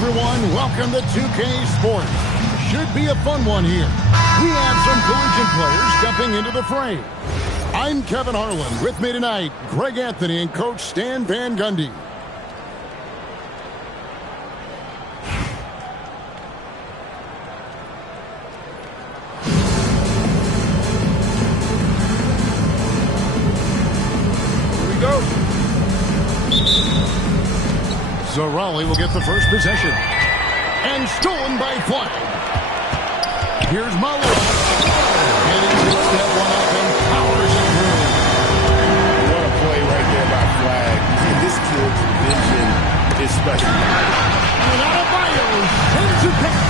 everyone. Welcome to 2K Sports. Should be a fun one here. We have some collegiate players jumping into the fray. I'm Kevin Harlan. With me tonight, Greg Anthony and Coach Stan Van Gundy. Here we go. So Raleigh will get the first possession. And stolen by Flag. Here's Muller. And he picks that one up and powers it through. What a play right there by Flag. This kid's vision is special. And Adebayo sends it back.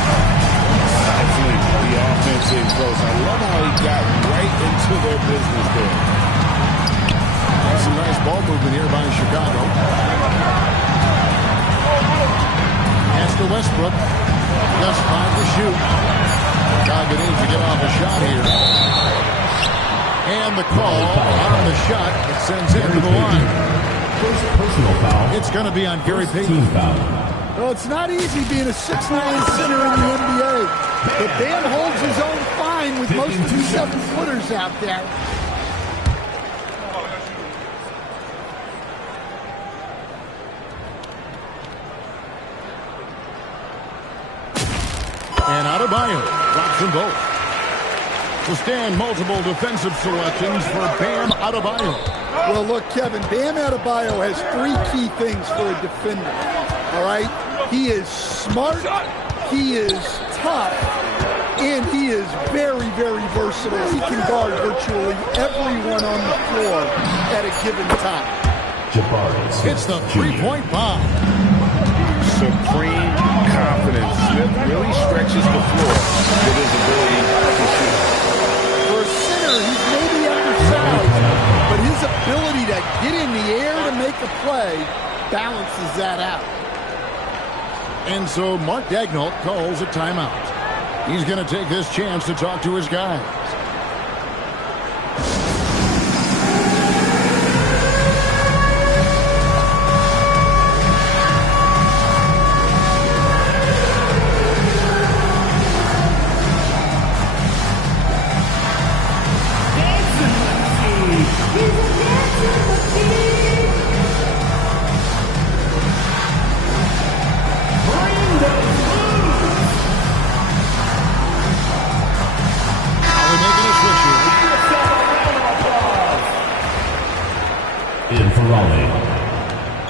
Stifling the offense in close. I love how he got right into their business there. Some nice ball movement here by Chicago. Pass to Westbrook. Just 5 to shoot. Chicago needs to get off a shot here. And the call on the shot that sends him to the line. First personal foul. It's going to be on Gary Payton. Team foul. Well, it's not easy being a 6'9" center in the NBA. But Bam holds his own fine with most of these 7-footers out there. And Adebayo drops them both. To stand multiple defensive selections for Bam Adebayo. Well, look, Kevin, Bam Adebayo has 3 key things for a defender. All right? He is smart, he is tough, and he is very, very versatile. He can guard virtually everyone on the floor at a given time. It's the three-point bomb. Supreme confidence. Smith really stretches the floor with his ability to shoot. For a center, he's maybe undersized, but his ability to get in the air to make a play balances that out. And so Mark Daigneault calls a timeout. He's going to take this chance to talk to his guys.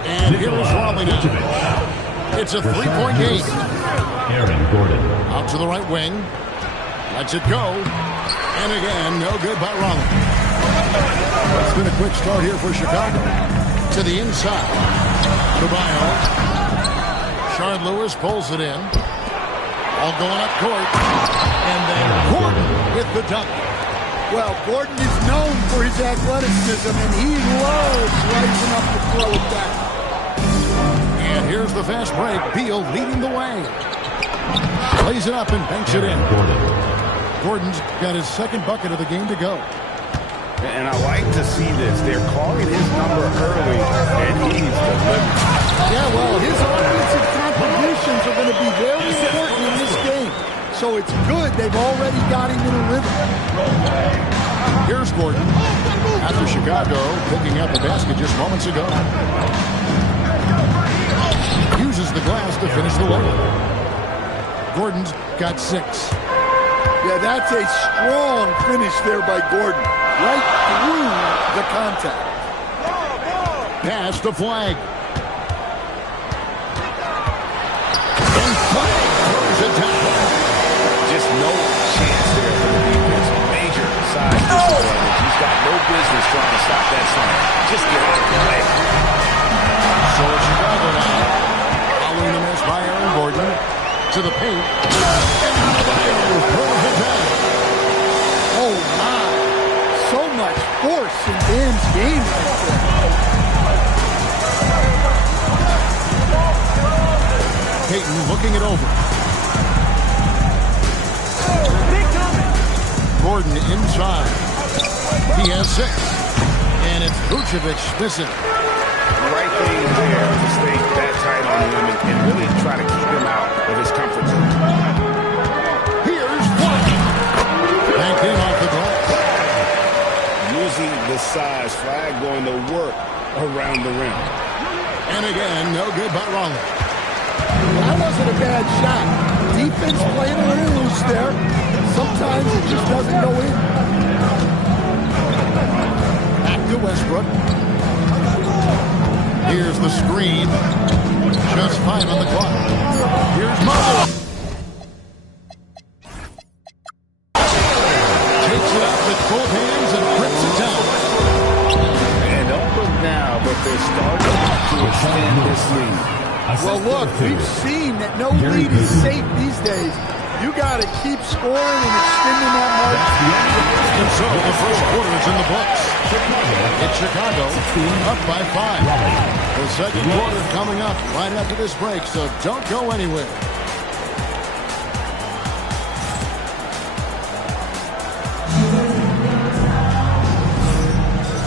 And here is Raleigh now. It's a 3-point game. Aaron Gordon. Out to the right wing. Lets it go. And again, no good by Raleigh. It's been a quick start here for Chicago. To the inside. Adebayo. Shard Lewis pulls it in. All going up court. And then Gordon with the dunk. Well, Gordon is known for his athleticism, and he loves rising up to throw it down. And here's the fast break. Beal leading the way. Lays it up and banks it in. Gordon's got his second bucket of the game to go. And I like to see this. They're calling his number early, and he's delivering. Yeah, well, his offensive contributions are going to be very important in this game. So it's good they've already got him in a rhythm. Here's Gordon. After Chicago picking up a basket just moments ago. Uses the glass to finish the layup. Gordon's got 6. Yeah, that's a strong finish there by Gordon. Right through the contact. Pass to Flag. And Flag throws it down. Just no chance there for the defense. Major size disadvantage. He's got no business trying to stop that center. Just get out of the way. So it's Chicago now. Following the miss by Aaron Gordon. To the paint. And Adebayo throws it down. Oh, my. So much force in Bam's game right there. Payton looking it over. Gordon inside. He has 6. And it's Vucevic missing. Right thing there to stay that tight on him and really try to keep him out around the rim. And again, no good by Rollins. That wasn't a bad shot. Defense playing a little loose there. Sometimes it just doesn't go in. Back to Westbrook. Here's the screen. Just 5 on the clock. Here's Mangum. Takes it up with both hands and rips it down. And don't look now, but they're starting to extend this lead. Well, look, we've seen that no lead is safe these days. You got to keep scoring and extending that margin. And so the first quarter is in the books. It's Chicago up by 5. The second quarter coming up right after this break, so don't go anywhere.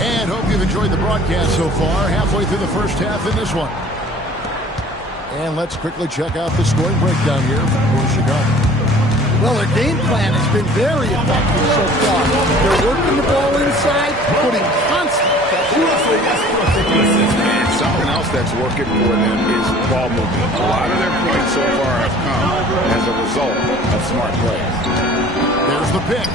And hope you've enjoyed the broadcast so far. Halfway through the first half in this one. And let's quickly check out the scoring breakdown here for Chicago. Well, their game plan has been very effective so far. They're working the ball inside, putting constant pressure. And something else that's working for them is ball movement. A lot of their points so far have come as a result of smart plays. There's the pick.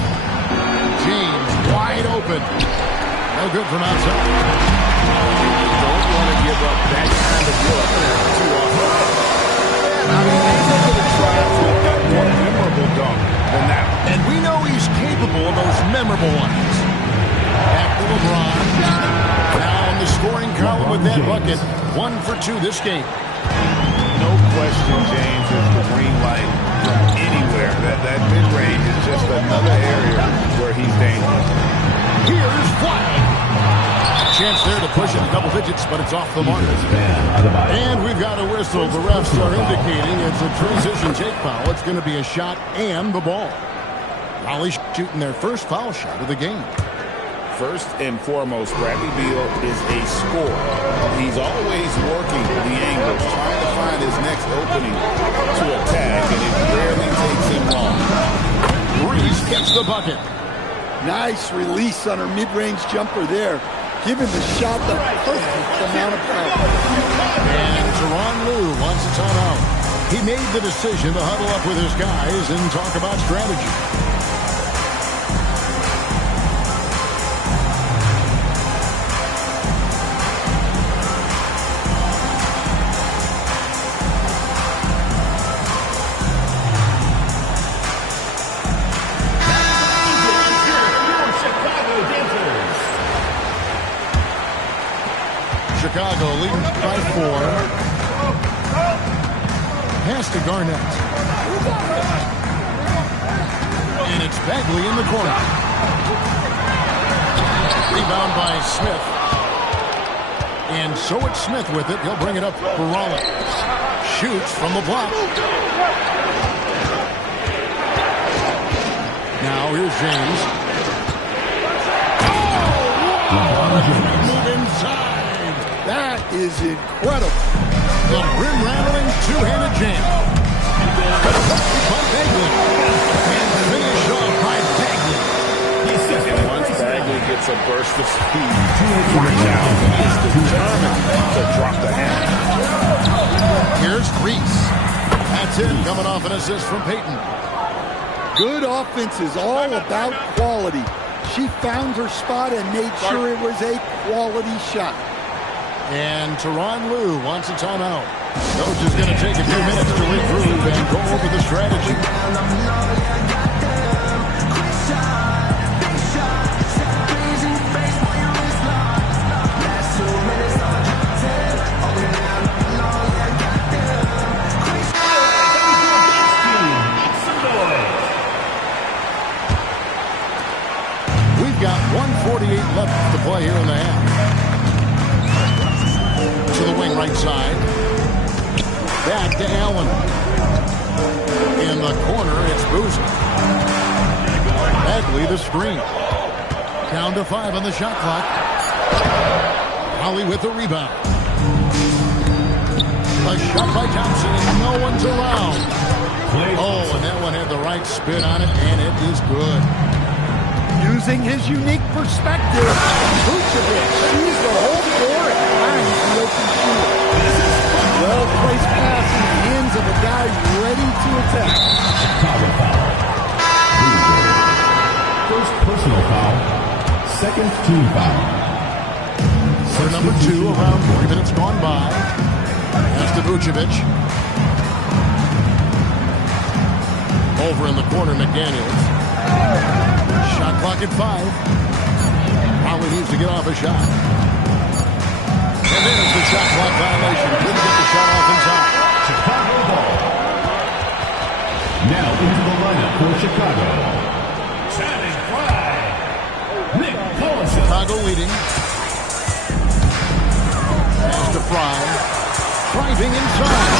James wide open. No good from outside. You don't want to give up that kind of look too often. I mean, they're going to try for a more memorable dunk than that. And we know he's capable of those memorable ones. Back to LeBron. Now in the scoring column with that bucket. 1 for 2 this game. No question, James, is the green light from anywhere. That mid-range is just another area where he's dangerous. Here's Flag. Chance there to push it a couple digits, but it's off the mark. And we've got a whistle. The refs are indicating it's a transition take foul. It's going to be a shot and the ball. Raleigh shooting their first foul shot of the game. First and foremost, Bradley Beal is a scorer. He's always working the angles, trying to find his next opening to attack, and it rarely takes him long. Reese gets the bucket. Nice release on her mid-range jumper there. Giving the shot the perfect amount of power. And Tyronn Lue wants a timeout. He made the decision to huddle up with his guys and talk about strategy. Chicago leading by 4. Pass to Garnett. And it's Bagley in the corner. Rebound by Smith. And so it's Smith with it. He'll bring it up for Rollins. Shoots from the block. Now here's James. Oh! Move inside. That is incredible. The rim-rattling two-handed jam. By Bagley. And finished off by Bagley. And once Bagley gets a burst of speed, now he is determined to drop the hammer. Here's Reese. That's it, coming off an assist from Peyton. Good offense is all about quality. She found her spot and made sure it was a quality shot. And Tyronn Lue wants a timeout. Coach is going to take a few minutes to regroup and go over the strategy. We've got 1:48 left to play here in the half. To the wing right side. Back to Allen. In the corner, it's Boozer. Bagley the screen. Down to 5 on the shot clock. Holly with the rebound. A shot by Thompson, and no one's around. Oh, and that one had the right spin on it, and it is good. Using his unique perspective, Vucevic sees the whole floor second team foul. Quarter number 2, around 3 minutes gone by. Pass to Vucevic. Over in the corner, McDaniels. Shot clock at 5. Probably needs to get off a shot. And there's the shot clock violation. Couldn't get the shot off in time. Chicago ball. Now into the lineup for Chicago. Channing Frye. Nick Collins. Chicago leading. Pass to Frye. Driving inside.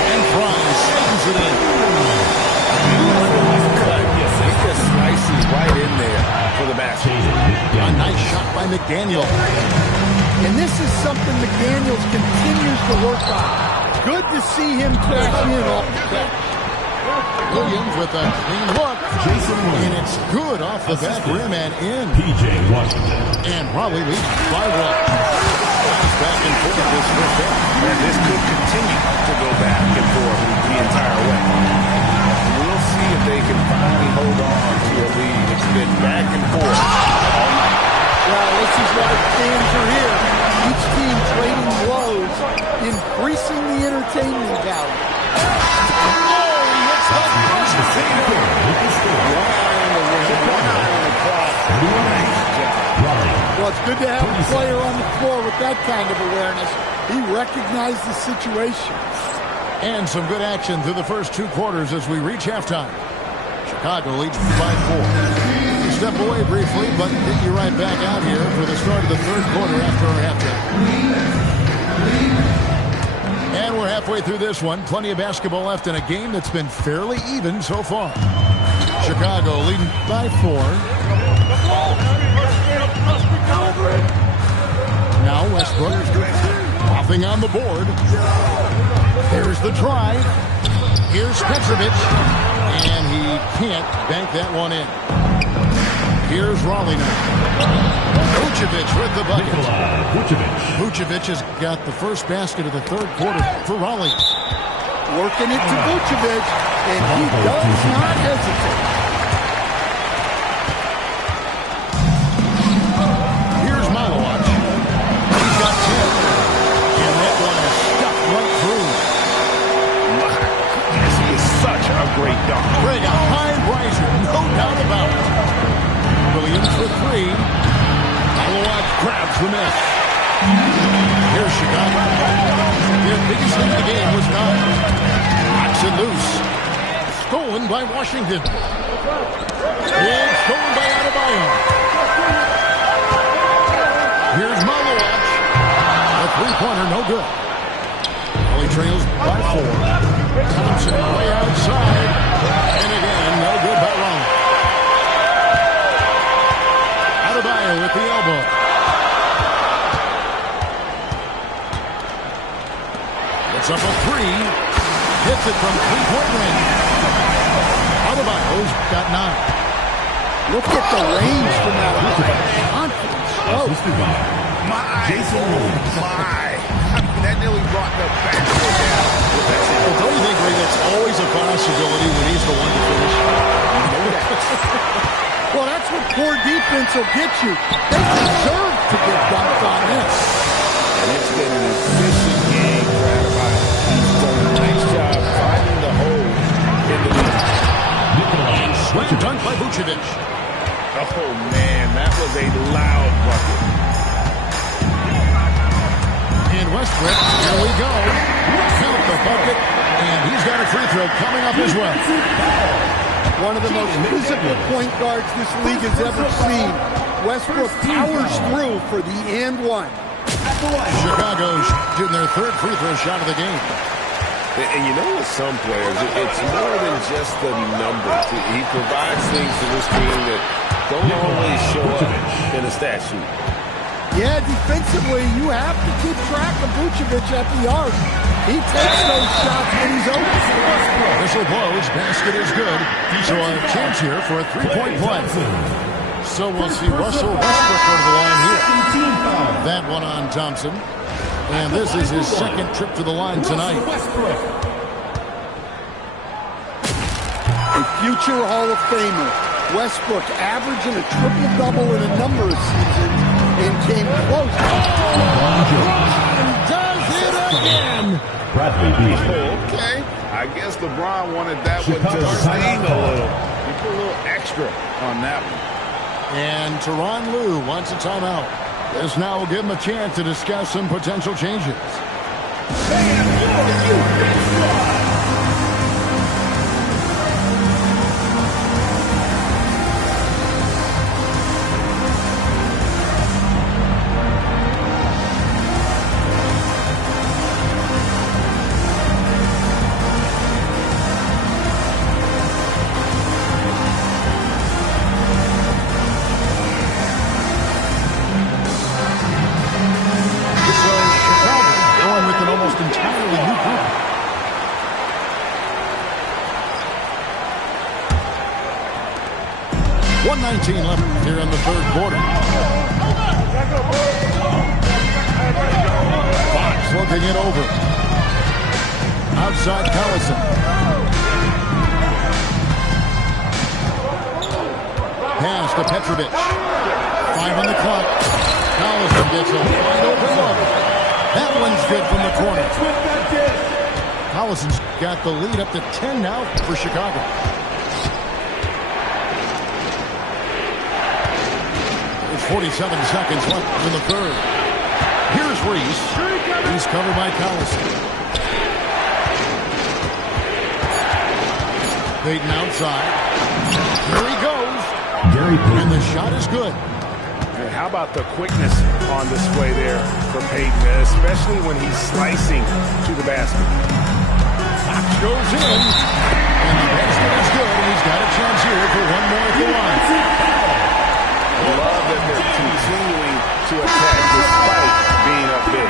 And Frye sends it in. He just slices right in there for the basket. A nice shot by McDaniel. And this is something McDaniels continues to work on. Good to see him cash in off the bench. Williams with a clean look. And it's good off the back rim and in. P.J. Washington. And Raleigh leads by 1. Back and forth this first half. And this could continue to go back and forth the entire way. We'll see if they can finally hold on to a lead. It's been back and forth all night. Well, this is why fans are here. Each team trading blows, increasing the entertainment value. Well, it's good to have a player on the floor with that kind of awareness. He recognized the situation. And some good action through the first 2 quarters as we reach halftime. Chicago leads by 4. We step away briefly, but get you right back out here for the start of the third quarter after our halftime. And we're halfway through this one. Plenty of basketball left in a game that's been fairly even so far. Chicago leading by 4. Now Westbrook. Nothing on the board. There's the drive. Here's Petrovic. And he can't bank that one in. Here's Raleigh now. Vucevic with the bucket. Vucevic has got the first basket of the third quarter for Raleigh. Working it to Vucevic, and he does not hesitate. Here's Malawach. He's got 10. And that one is stuck right through. Yes, he is such a great dunk. Greg, a high riser, no doubt about it. Williams for 3. Malawach grabs the miss. Here's Chicago. Their biggest hit of the game was 9. Knocks it loose. Stolen by Washington. And stolen by Adebayo. Here's Malawach. A three-pointer, no good. Raleigh trails by 4. Thompson way outside. And again, no good by Raleigh. Adebayo with the elbow. It's up a 3. Hits it from three-point range. Adebayo's got 9. Look at the range from that confidence. Oh, My. That nearly brought the basketball down. But don't you think, Ray, that's always a possibility when he's the one to finish? well, that's what poor defense will get you. They deserve to get dunked on this. And it's been an efficient game for Adebayo. He's done a nice job finding the holes in the lead. Slam dunk by Vucevic. Oh, man, that was a loud bucket. And Westbrook, here we go. Count the bucket, and he's got a free throw coming up as well. One of the most physical point guards this league has ever seen. Westbrook powers through for the and 1. Chicago's getting their third free throw shot of the game. And you know, with some players, it's more than just the numbers. He provides things to this team that don't always show up in a stat sheet. Yeah, defensively, you have to keep track of Vucevic at the arc. He takes those shots when he's open. Whistle blows, basket is good. So a chance here for a three-point play. So we'll see Russell Westbrook go to the line here. That one on Thompson. And this is his second trip to the line tonight. A future Hall of Famer. Westbrook averaging a triple-double in a number of seasons and came close. LeBron does it again. Bradley Beal. Okay. I guess LeBron wanted that one Chicago to sting a timeout. little. He put a little extra on that one. And Tyronn Lue wants a timeout. This now will give him a chance to discuss some potential changes. Entirely new group. .119 left here in the third quarter. Fox looking it over. Outside Collison. Pass to Petrovic. 5 on the clock. Collison gets a wide open look. That one's good from the corner. Collison's got the lead up to 10 now for Chicago. There's 47 seconds left in the third. Here's Reese. He's covered by Collison. Payton outside. Here he goes. And the shot is good. How about the quickness on display there for Payton, especially when he's slicing to the basket. Fox goes in, and the basket is good. He's got a chance here for one more at the line. I love that they're continuing to attack despite being up big.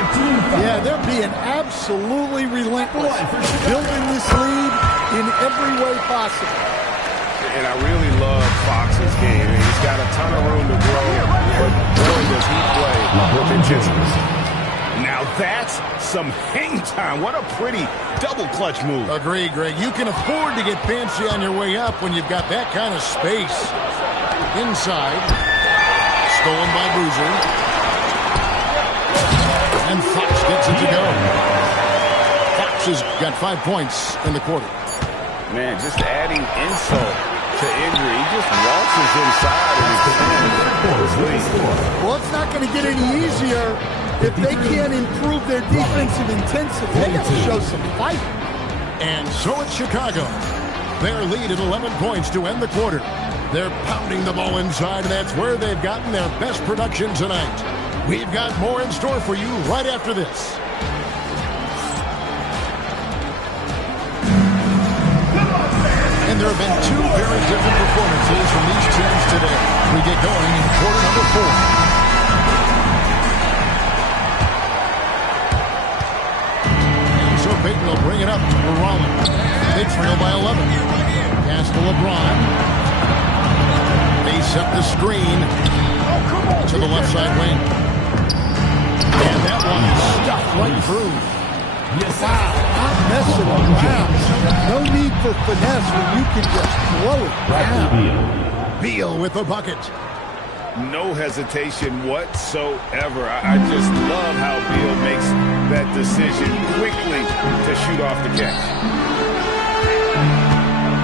Yeah, they're being absolutely relentless, building this lead in every way possible. And I really love Fox's game. He's got a ton of room to grow, but boy, does he play with intensity. Now that's some hang time. What a pretty double clutch move. Agree, Greg. You can afford to get fancy on your way up when you've got that kind of space. Inside. Stolen by Boozer. And Fox gets it to go. Fox has got 5 points in the quarter. Man, just adding insult to injury. He just waltzes inside and extends his lead. Well, it's not going to get any easier if they can't improve their defensive intensity. They got to show some fight. And so it's Chicago. Their lead at 11 points to end the quarter. They're pounding the ball inside, and that's where they've gotten their best production tonight. We've got more in store for you right after this. And there have been two very different performances from these teams today. We get going in quarter number 4. And so Payton will bring it up for Rollins. They trail by 11. Pass to LeBron. They set the screen to the left side wing. And that one is stuffed right through. Yes, wow, not messing around. No need for finesse when you can just throw it down. Beal with the bucket. No hesitation whatsoever. I just love how Beal makes that decision quickly to shoot off the catch.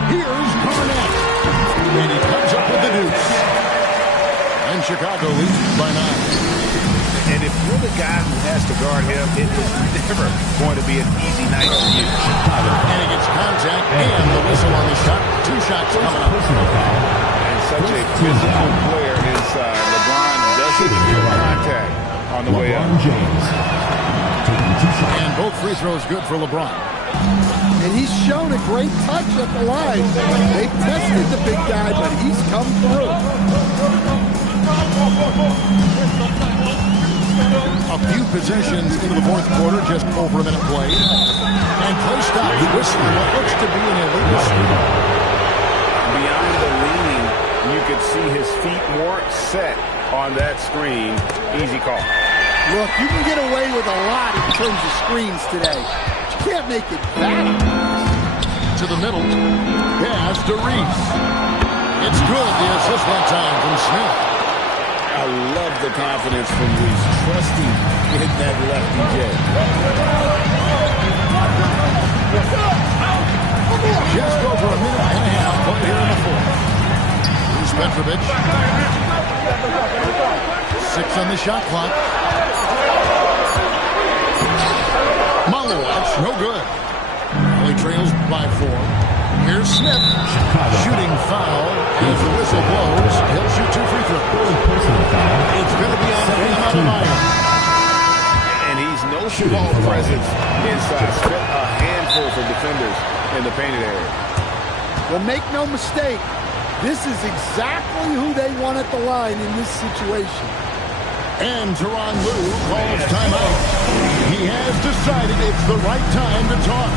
Here's Garnett. And he comes up with the deuce. And Chicago leads by 9. And if you're the guy who has to guard him, it is never going to be an easy night for you. And he gets contact and the whistle on the shot. 2 shots coming up. And such a physical player inside. LeBron doesn't feel contact on the way up. And both free throws good for LeBron. And he's shown a great touch at the line. They've tested the big guy, but he's come through. A few possessions into the fourth quarter, just over a minute played. And play stopped, whistling what looks to be an illegal screen. Beyond the leaning, you could see his feet more set on that screen. Easy call. Look, you can get away with a lot in terms of screens today. But you can't make it back. To the middle. Pass to Reese. It's good. The assist that time from Smith. I love the confidence from Reese. Trusting in that lefty jet. Just over a minute and a half played here in the fourth. Here's Petrovic. 6 on the shot clock. Malowicz, no good. He trails by 4. Here's Smith. Shooting foul. As the whistle blows, he'll shoot 2 free throws. It's going to be on Adebayo. And he's no small presence inside. Smith, a handful for defenders in the painted area. Well, make no mistake, this is exactly who they want at the line in this situation. And Tyronn Lue calls timeout. He has decided it's the right time to talk.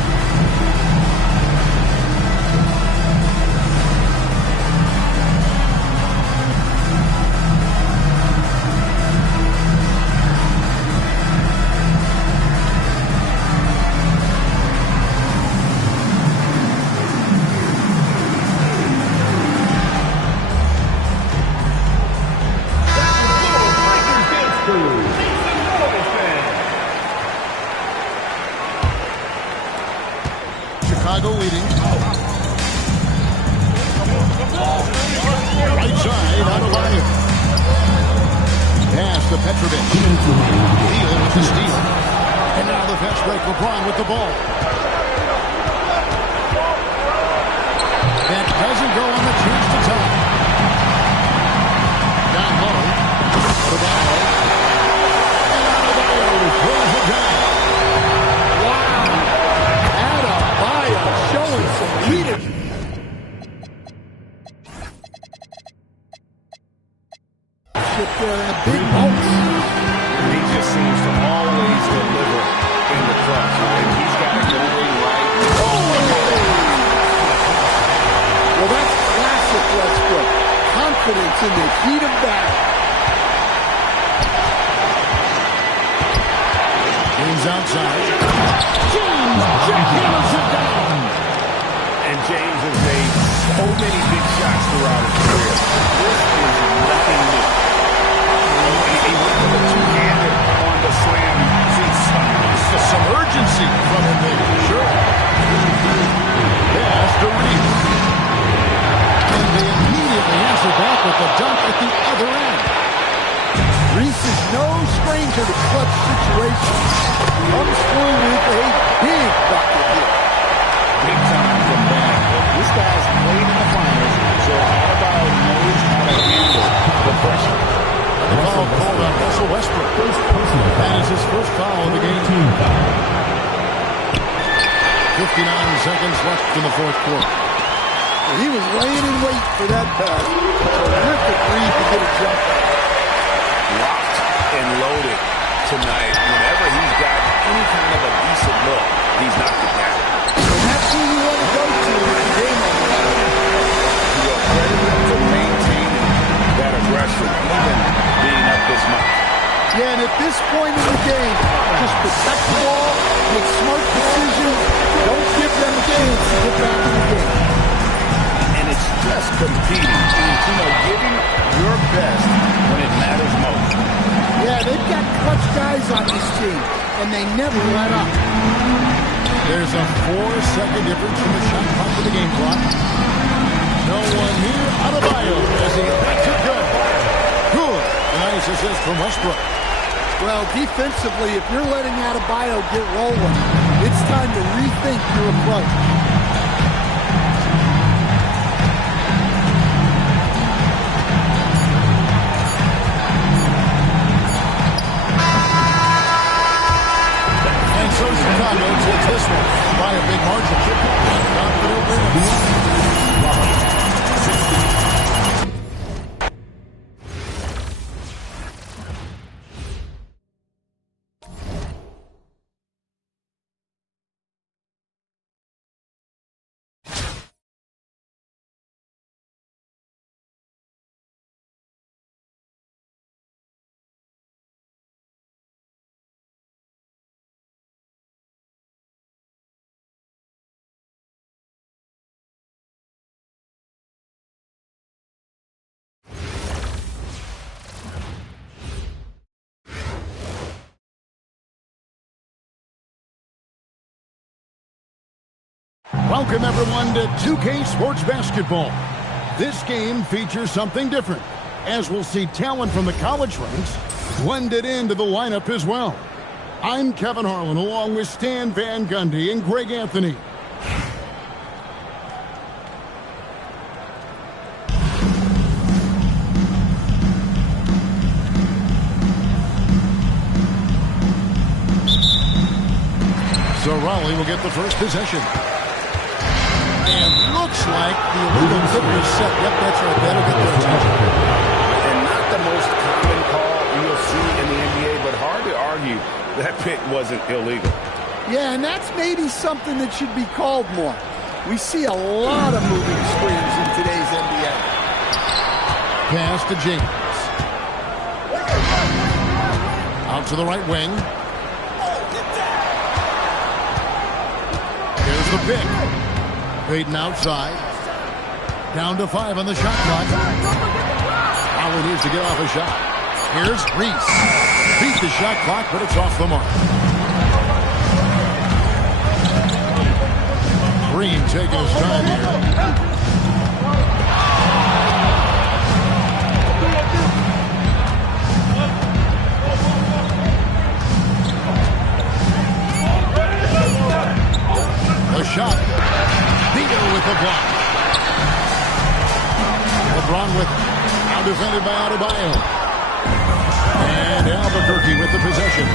Chicago leading. Right side, Adebayo. Pass to Petrovic. Beal with the steal. And now the fast break. LeBron with the ball. That doesn't go on the chance to tie. Down low. Adebayo. And Adebayo throws it down. Showing some leadership. There in a big moment. He just seems to always deliver in the clutch. And he's got it going right. Well, that's classic Westbrook. Confidence in the heat of battle. James outside. James hammers it down. And James has made so many big shots throughout his career. This is nothing new. He went with a two-hander on the slam. It's some urgency from him there. Sure. Pass to Reese. And they immediately answer back with the dunk at the other end. Reese is no stranger to clutch situations. Comes through with a big bucket here. Big time from Bang. This guy's played in the finals, so Adebayo knows how to handle the pressure. The foul called on Russell Westbrook. That is his first foul of the game. 59 seconds left in the fourth quarter. He was laying in wait for that pass. Terrific read to get a jump. Locked and loaded tonight. Whenever he's got any kind of a decent look, he's knocked it down. And that's who you want to go to in the game on the line. You are credited for maintaining that aggression, even being up this much. Yeah, and at this point in the game, just protect the ball, make smart decisions, don't give them a chance to get back in the game. And it's just competing, giving your best when it matters most. Yeah, they've got clutch guys on this team, and they never let up. There's a 4-second difference from the shot clock to the game clock. No one near Adebayo as he lets it go. Good. A nice assist from Westbrook. Well, defensively, if you're letting Adebayo get rolling, it's time to rethink your approach. And so Chicago takes this one by a big margin. Confident win. Welcome, everyone, to 2K Sports Basketball. This game features something different, as we'll see talent from the college ranks blended into the lineup as well. I'm Kevin Harlan, along with Stan Van Gundy and Greg Anthony. So Raleigh will get the first possession. And looks like the illegal pick is set. Yep, that's right. That'll get their attention. And not the most common call you'll see in the NBA, but hard to argue that pick wasn't illegal. Yeah, and that's maybe something that should be called more. We see a lot of moving screens in today's NBA. Pass to James. Out to the right wing. Here's the pick. Payton outside. Down to 5 on the shot clock. Howard needs to get off a shot. Here's Reese. Beat the shot clock, but it's off the mark. Green taking his time here. A shot. Theo with the block. LeBron with it. Now defended by Adebayo. And Albuquerque with the possession.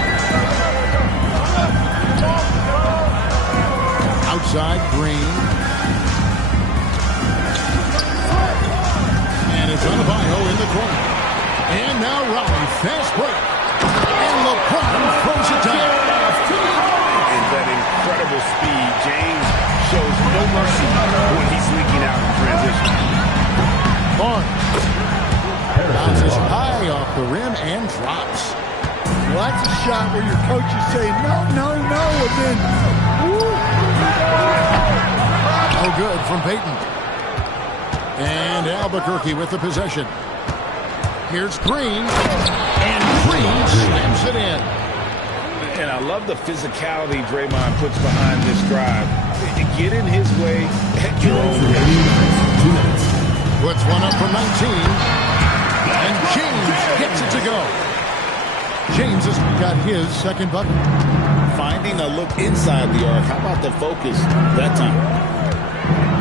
Outside, Green. And it's Adebayo in the corner. And now Raleigh, fast break. And LeBron throws it down. And that incredible speed, James shows no mercy when he's leaking out in transition. Barnes bounces high off the rim and drops. Well, that's a shot where your coach is saying, no, no, no, and then, woo. No good from Payton. And Albuquerque with the possession. Here's Green. And Green slams it in. And I love the physicality Draymond puts behind this drive. Get in his way at your own pace. Puts one up from 19. And James gets it to go. James has got his second bucket. Finding a look inside the arc. How about the focus that time?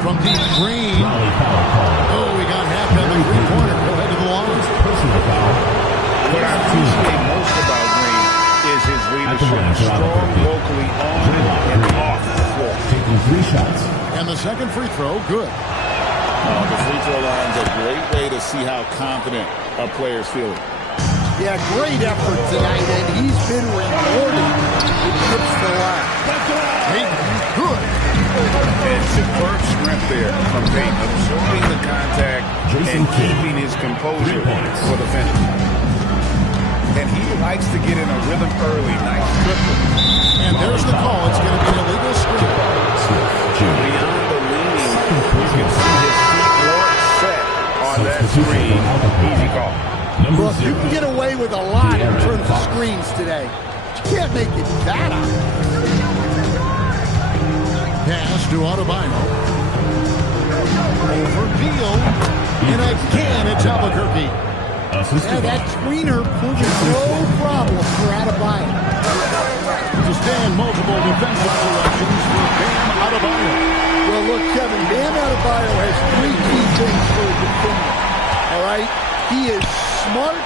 From deep, Green. Oh, we got half in the Green corner. Go ahead to the line. What I appreciate most about Green is his leadership. Strong locally on and off the floor. Taking 3 shots. And the second free throw, good. The free throw line's a great way to see how confident a player's feeling. Yeah, great effort tonight, and he's been rewarded with trips to the line. Payton, good. And superb strength there from Payton, absorbing the contact and keeping his composure for the finish. And he likes to get in a rhythm early. Nice triple. And there's the call. It's going to be an illegal screen. Beyond the leaning, you can see his feet weren't set on that screen. Easy call. Look, you can get away with a lot in terms of screens today. But you can't make it that obvious. Pass to Adebayo. Over Beal. And again, it's Albuquerque. Yeah, that screener proving no problem for Adebayo. To stand multiple defensive selections for Bam Adebayo. Well, look, Kevin, Bam Adebayo has 3 key things for a defender. All right? He is smart,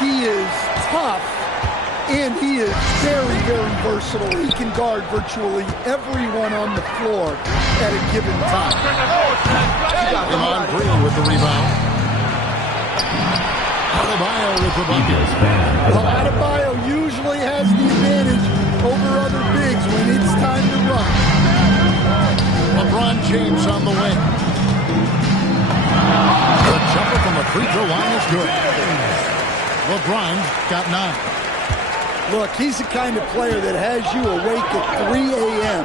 he is tough, and he is very, very versatile. He can guard virtually everyone on the floor at a given time. Draymond Green with the rebound. Adebayo with the bucket. Well, Adebayo usually has the advantage over other bigs when it's time to run. LeBron James on the wing. The jumper from the free throw line is good. LeBron got 9. Look, he's the kind of player that has you awake at 3 a.m.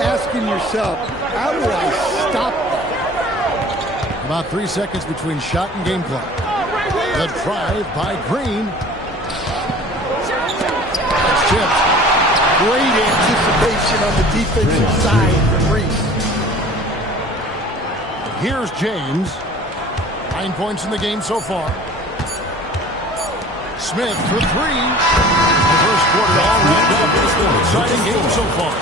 asking yourself, how do I stop that? About 3 seconds between shot and game clock. The drive by Green. It's tipped. Great anticipation on the defensive side from Reese. Here's James. 9 points in the game so far. Smith for 3. The first quarter all wrapped up. It's been an exciting game so far.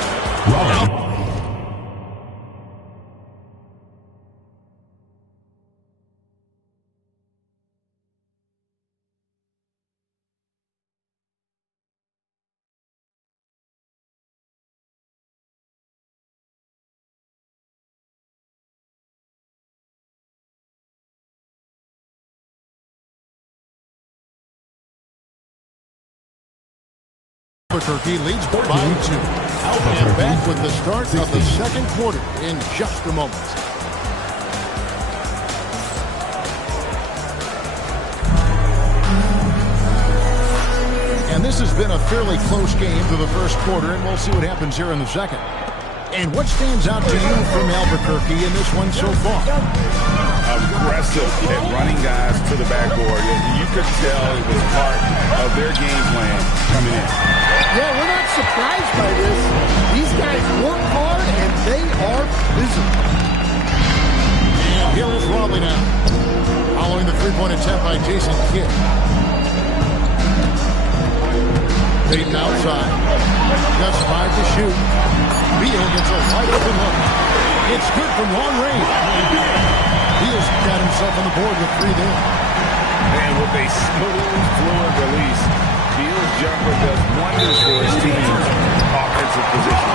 Albuquerque leads by 2. And back with the start of the second quarter in just a moment. And this has been a fairly close game for the first quarter, and we'll see what happens here in the second. And what stands out to you from Albuquerque in this one so far? Aggressive at running guys to the backboard. You could tell it was part of their game plan coming in. Yeah, we're not surprised by this. These guys work hard, and they are physical. And here is Raleigh now. Following the three-point attempt by Jason Kidd. Payton outside. Just 5 to shoot. Beal gets a wide open look. It's good from long range. Beal's got himself on the board with 3 there. And with a smooth, fluid release, Beal's jumper does wonders for his team's offensive position.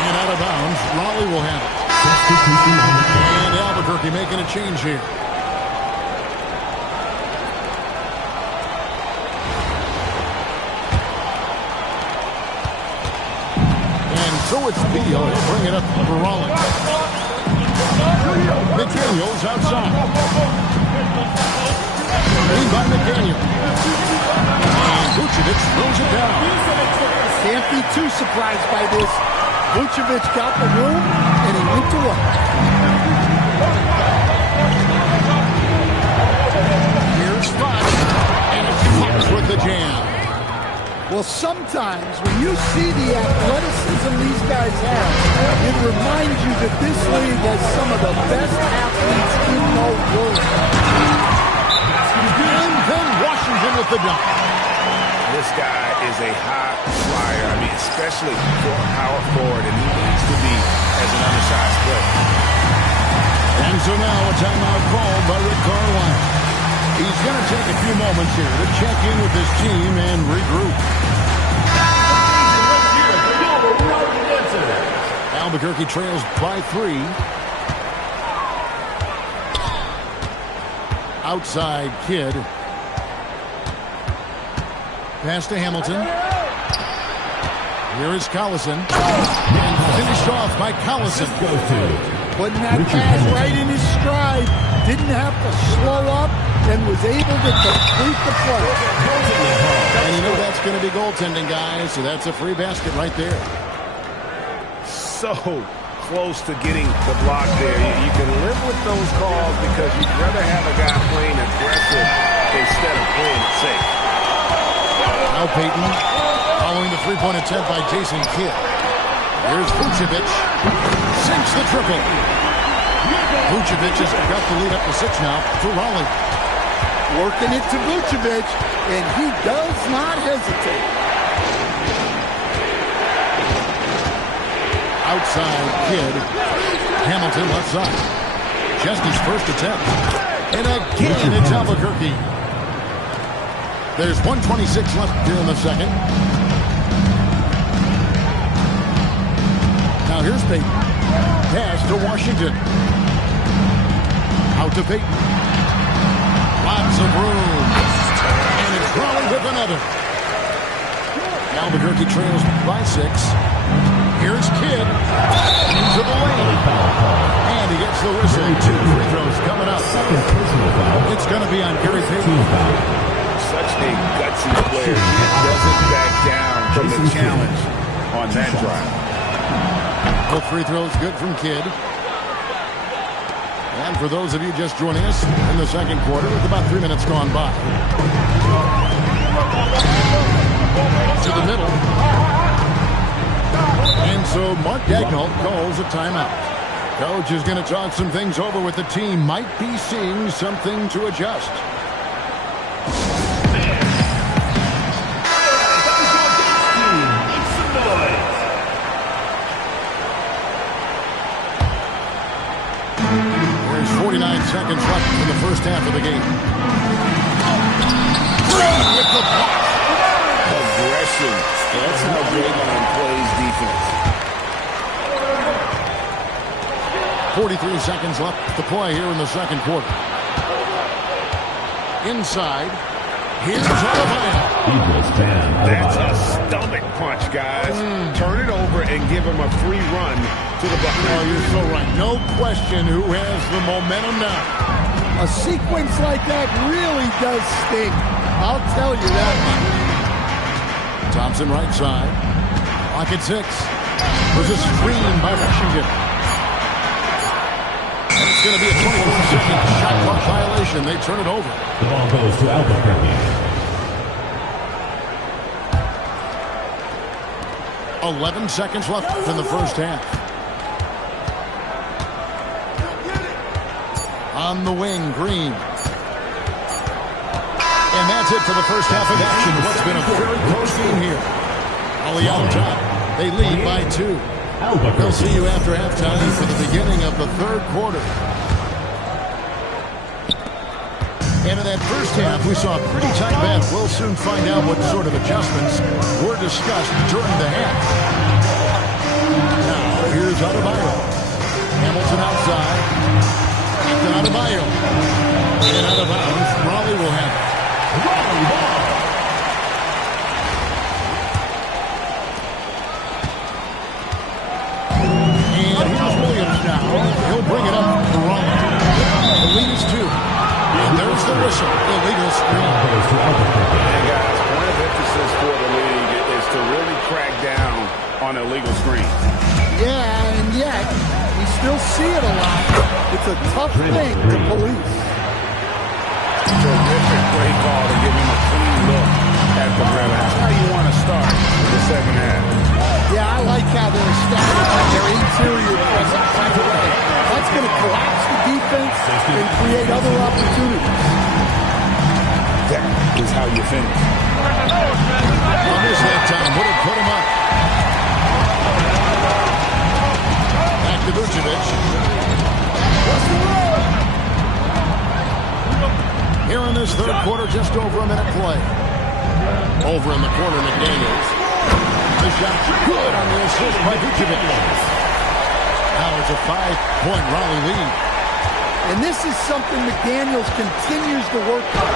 And out of bounds, Raleigh will have it. And Albuquerque making a change here. So it's Beal. He'll bring it up for Raleigh. McDaniels outside. Lead by McDaniels. And Vucevic throws it down. Can't be too surprised by this. Vucevic got the room, and he went to work. Here's Fox. And Fox with the jam. Well, sometimes when you see the athleticism these guys have, it reminds you that this league has some of the best athletes in the world. And then Washington with the dunk. This guy is a high flyer. I mean, especially for a power forward, and he needs to be as an undersized player. And so now a timeout called by Rick Carlisle. He's going to take a few moments here to check in with his team and regroup. Albuquerque trails by 3. Outside Kidd. Pass to Hamilton. Here is Collison. And finished off by Collison. Putting that pass right in his stride. Didn't have to slow up and was able to complete the play. And you know that's going to be goaltending, guys. So that's a free basket right there. So close to getting the block there. You can live with those calls because you'd rather have a guy playing aggressive instead of playing it safe. Now Payton following the three-point attempt by Jason Kidd. Here's Vucevic. Sinks the triple. Vucevic has got the lead up to 6 now for Raleigh. Working it to Vucevic, and he does not hesitate. Outside Kidd. Hamilton left side. Just his first attempt. And again, it's Albuquerque. There's 1:26 left here in the second. Now here's Payton. Pass to Washington. Out to Payton. Lots of room. And it's Raleigh with another. Albuquerque trails by 6. Here's Kidd into the lane. And he gets the whistle. 2 free throws coming up. It's going to be on Gary Payton. Such a gutsy player. He doesn't back down from the challenge on that drive. Both free throws good from Kidd. And for those of you just joining us in the second quarter, with about 3 minutes gone by. To the middle. And so Mark Dagnall calls a timeout. Coach is going to talk some things over with the team. Might be seeing something to adjust. There's 49 seconds left in the first half of the game. Green with the block. Aggression. That's how Draymond plays defense. 43 seconds left to play here in the second quarter. Inside. Here's Adebayo. That's a stomach punch, guys. Turn it over and give him a free run to the bucket. Oh, you're so right. No question who has the momentum now. A sequence like that really does sting. I'll tell you that. Thompson right side. Clock at 6. There's a screen by Washington. And it's going to be a 24-second shot clock violation. They turn it over. The ball goes to Albuquerque. 11 seconds left in the first half. On the wing, Green. And that's it for the first half of action. What's been a very close game here. Ollie on top. They lead by 2. We'll see you after halftime for the beginning of the third quarter. And in that first half, we saw a pretty tight battle. We'll soon find out what sort of adjustments were discussed during the half. Now, here's Adebayo. Hamilton outside. Back to Adebayo. And out of bounds. Raleigh will have it. And here's Williams now. He'll bring it up for Raleigh. The lead is 2. And there's the whistle. Illegal screen. And guys, point of emphasis for the league is to really crack down on illegal screens. Yeah, and yet, we still see it a lot. It's a tough thing to police. Terrific play call to give him a clean look at the rim. That's how you want to start the second half. Yeah, I like how they're establishing their interior presence right away. That's going to collapse the defense and create other opportunities. That is how you finish. Almost that time. Would have put him up. Back to Vucevic. Here in this third quarter, just over a minute play. Over in the corner, McDaniels. The shot good on the assist by Vucevic. Now it's a 5-point Raleigh lead. And this is something McDaniels continues to work on.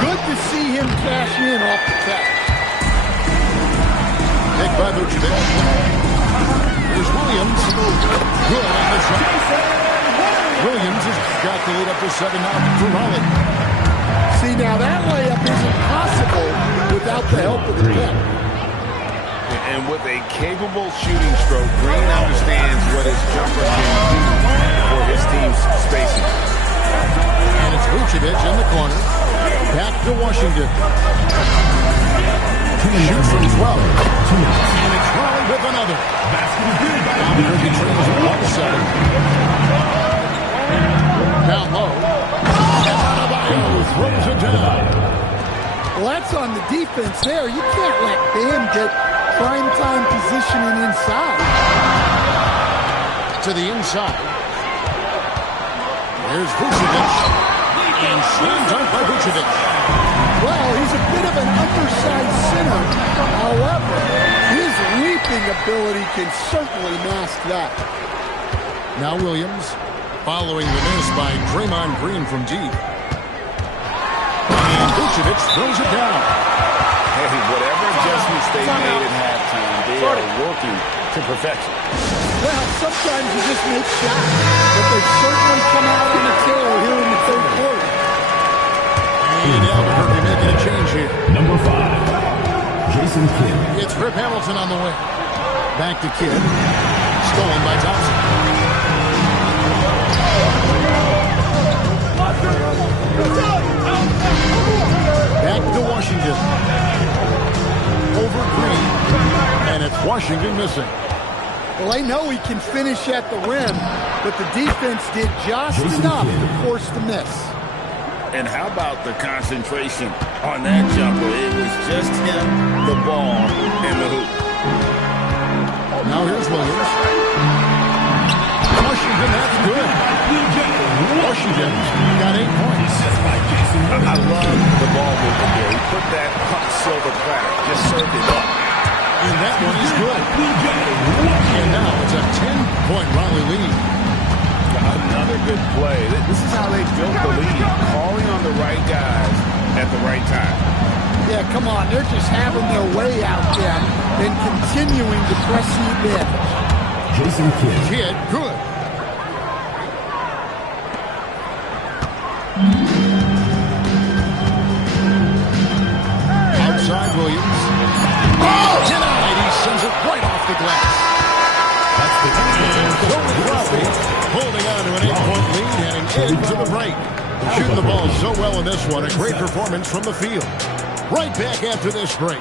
Good to see him cash in off the catch. Pick by Vucevic. Here's Williams. Good on the shot. Williams has got the lead up to 7 now for Raleigh. See, now that layup isn't possible without the help of the pick. And with a capable shooting stroke, Green understands what his jumper can do for his team's spacing. And it's Vucevic in the corner. Back to Washington. Shoot from 12. And it's Raleigh with another. Albuquerque trails at 1-7. Down low. And Adebayo throws it down. Well, that's on the defense there. You can't let Bam get prime-time positioning inside. To the inside. There's Vucevic. And slam dunk by Vucevic. Well, he's a bit of an undersized center. However, his leaping ability can certainly mask that. Now Williams following the miss by Draymond Green from deep. And Vucevic throws it down. Hey, whatever adjustments they made at halftime, they are working to perfection. Well, sometimes you just make shots, but they've certainly come out on a tear here in the third quarter. And Albuquerque making a change here. Number 5, Jason Kidd. It's Rip Hamilton on the way. Back to Kidd. Stolen by Thompson. Back to Washington. Over Green. And it's Washington missing. Well, they know he can finish at the rim. but the defense did just enough to force the miss. And how about the concentration on that jumper? It was just him, the ball, and the hoop. Now here's Williams. Washington, that's good. Washington got 8 points. I love the ball movement there. He put that on a silver platter, just served it up. And that one is good. And now it's a 10-point Raleigh lead. Another good play. This is how they built the lead, calling on the right guys at the right time. Yeah, come on. They're just having their way out there and continuing to press the advantage. Jason Kidd. Kidd, good. Outside Williams. Oh, denied. He sends it right off the glass. Holding on to an 8-point lead, heading into the break. Shooting the ball so well in this one. A great performance from the field. Right back after this break.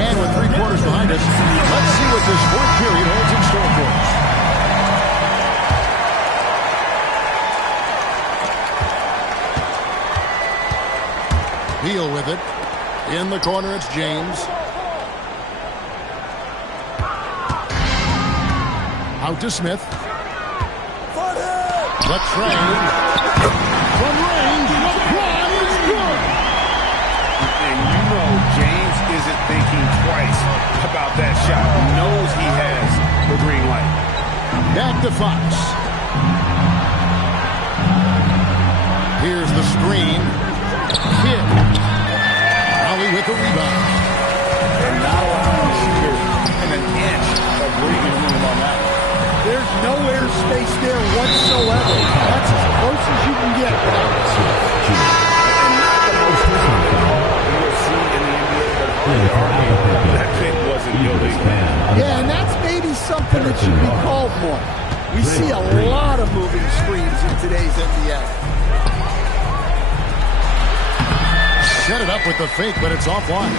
And with 3 quarters behind us, let's see what this fourth period holds in store for us. Beal with it. In the corner, it's James. Out to Smith. Let's rain. From range, LeBron is good. And you know James isn't thinking twice about that shot. He knows he has the green light. Back to Fox. Here's the screen. Kidd. Raleigh with the rebound. And not allowing the shooter in an inch of breathing room on that. There's no airspace there whatsoever. That's as close as you can get. And not the most you'll see in the NBA, but that pick wasn't illegal. Yeah, and that's maybe something that should be called more. We see a lot of moving screens in today's NBA. Set it up with the fake, but it's offline.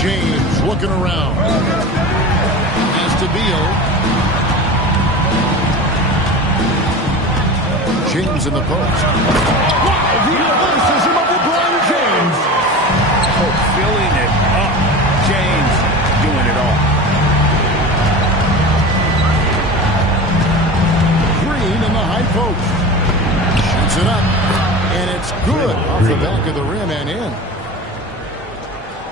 James looking around. Has to Beal. James in the post. Wow, the athleticism of LeBron James. Oh, filling it up. James doing it all. Green in the high post. Shoots it up. And it's good off the back of the rim and in.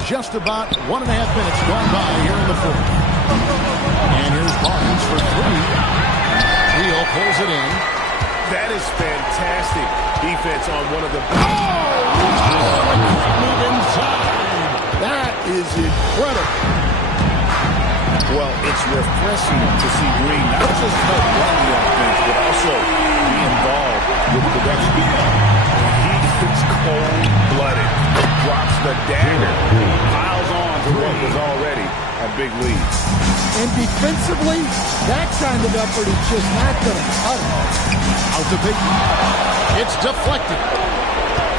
Just about 1.5 minutes gone by here in the fourth. And here's Barnes for 3. Beal pulls it in. That is fantastic defense on one of the... Move inside. That is incredible. Well, it's refreshing to see Green not just help run the offense, but also be involved with the production. He is cold-blooded. Drops the dagger. Piles on to what was already a big lead. And defensively, that kind of effort is just not going to cut it. Out to Payton. It's deflected.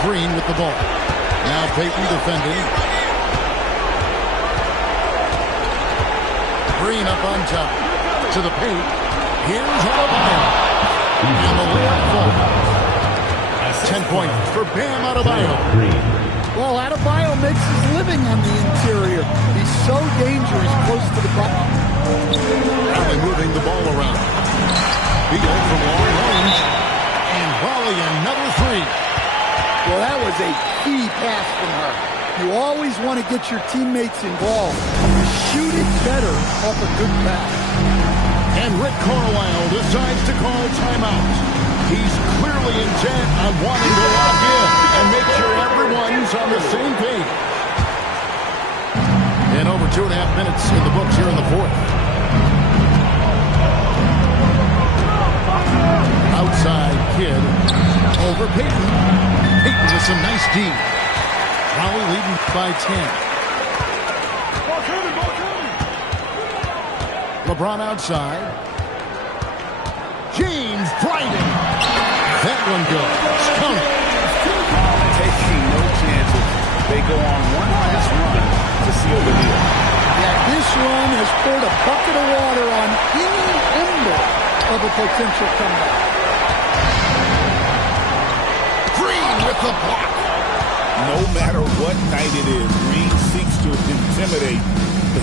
Green with the ball. Now Payton defending. Green up on top. To the paint. Here's Adebayo. And the layup falls. 10 points for Bam Adebayo. Well, Adebayo makes his living on the interior. He's so dangerous close to the bucket. Raleigh moving the ball around. Beal from long range. And Raleigh another 3. Well, that was a key pass from her. You always want to get your teammates involved. You shoot it better off a good pass. And Rick Carlisle decides to call timeout. He's clearly intent on wanting to lock in and make sure everyone's on the same page. And over 2.5 minutes in the books here in the fourth. Outside Kidd over Payton. Payton with some nice D. Raleigh leading by 10. LeBron outside. James driving. That one goes. Count it. Taking no chances. They just poured a bucket of water on any ember of a potential comeback. Green with the block. No matter what night it is, Green seeks to intimidate,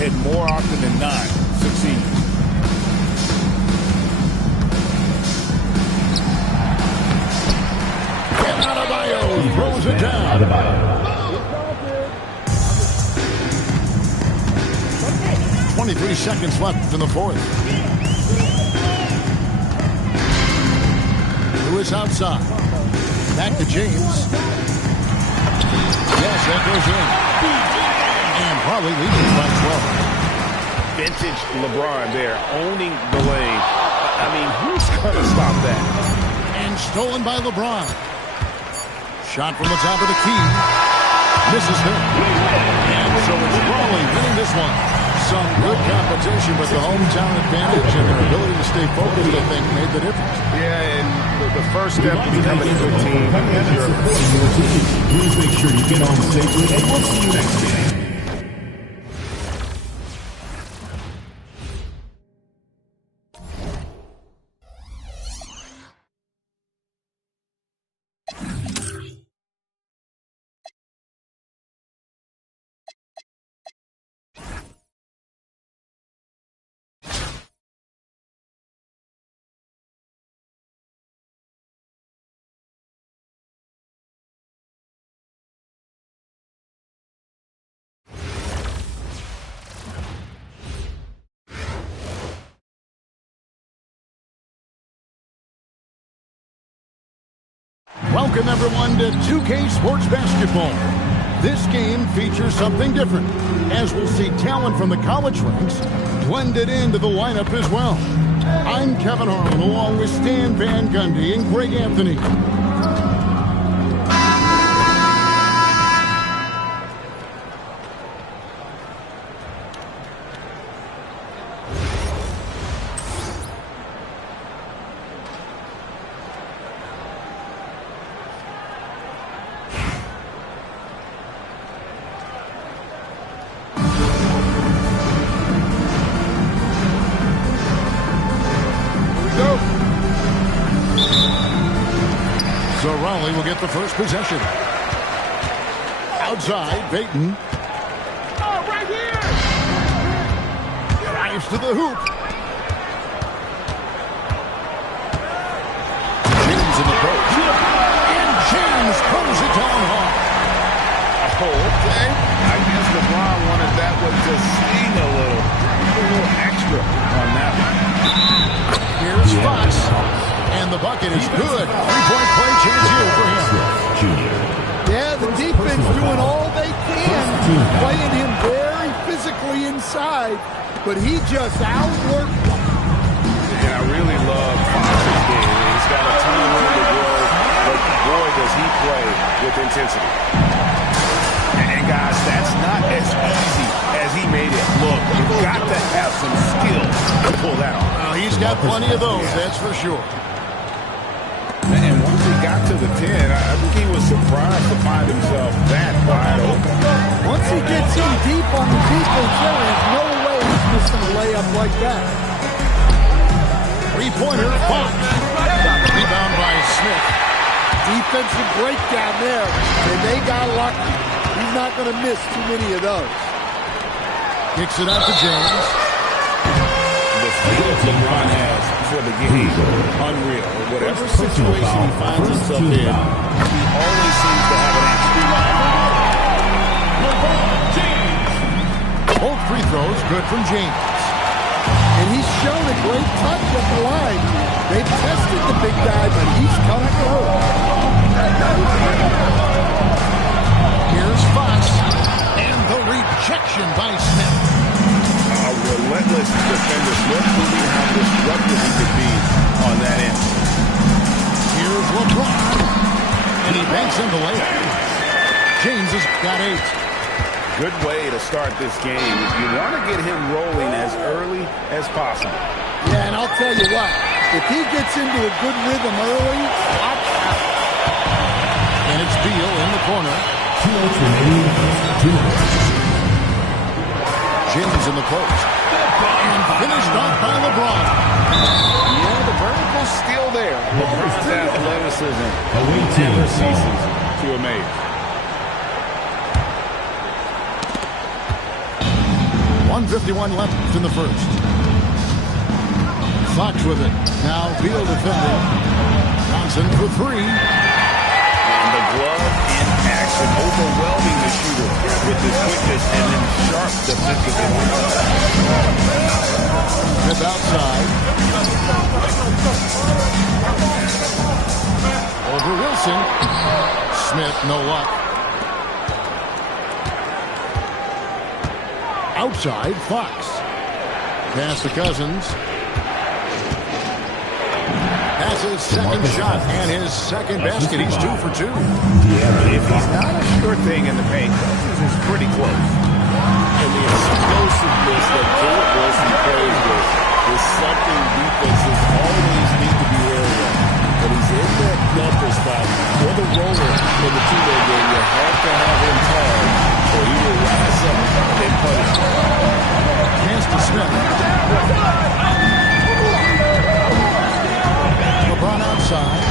and more often than not, succeed. And Adebayo throws it down. 23 seconds left in the fourth. Lewis outside. Back to James. Yes, that goes in. And probably leading by 12. Vintage LeBron there, owning the lane. I mean, who's going to stop that? And stolen by LeBron. Shot from the top of the key. Misses him. And so it's Raleigh winning this one. Some good competition, but the hometown advantage and their ability to stay focused, I think, made the difference. Yeah, and the first step to becoming a good team is your team. Please make sure you get home safely, and we'll see you next game. Welcome, everyone, to 2K Sports Basketball. This game features something different, as we'll see talent from the college ranks blended into the lineup as well. I'm Kevin Harlan, along with Stan Van Gundy and Greg Anthony. So Raleigh will get the first possession. Outside, Payton. Oh, right here! Drives to the hoop. James in the post. And James pulls it down hard. Oh, okay. I guess LeBron wanted that one to sting a little extra on that one. Here's Fox. And the bucket is good. Three-point play chance here for him. Yeah, the defense doing all they can, playing him very physically inside, but he just outworked them. And I really love Fox's game. He's got a ton of room to grow, but boy, does he play with intensity. And guys, that's not as easy as he made it look. You've got to have some skill to pull that off. He's got plenty of those, that's for sure. And once he got to the 10, I think he was surprised to find himself that wide open. Once he gets in deep on the defense, there is no way he's missing a layup like that. Three-pointer, Fox. Rebound by Smith. Defensive breakdown there, and they got lucky. He's not going to miss too many of those. Kicks it out to James. The feel LeBron has for the game, unreal. Whatever situation he finds himself in, he always seems to have an answer. Both free throws good from James. And he's shown a great touch at the line. They've tested the big guy, but he's come through. Here's Fox. And the rejection by Smith. A relentless defender. Smith proving how disruptive he could be on that end. Here's LeBron. And he banks in the layup. James has got 8. Good way to start this game. You want to get him rolling as early as possible. Yeah, and I'll tell you what, if he gets into a good rhythm early, watch out. And it's Beal in the corner. 2 minutes remaining. 2 minutes. James in the post. And finished off by LeBron. Yeah, the vertical's still there. LeBron's athleticism never ceases to amaze. 1:51 left in the first. Fox with it. Now Beal defending. Johnson for three. And the glove in action, overwhelming the shooter with his quickness and then sharp defensive defense. Smith outside. Over Wilson. Smith, no luck. Outside, Fox. Pass to Cousins. That's his second shot and his second basket. He's 2 for 2. If he's not a sure thing in the paint, Cousins is pretty close. And the explosiveness that Caleb Wilson plays with is something defenses always need to be wary of. But he's in that bumper spot for the roller in the two-way game. You have to have him tall or he will rise up and punish him. Pass to Smith. LeBron outside.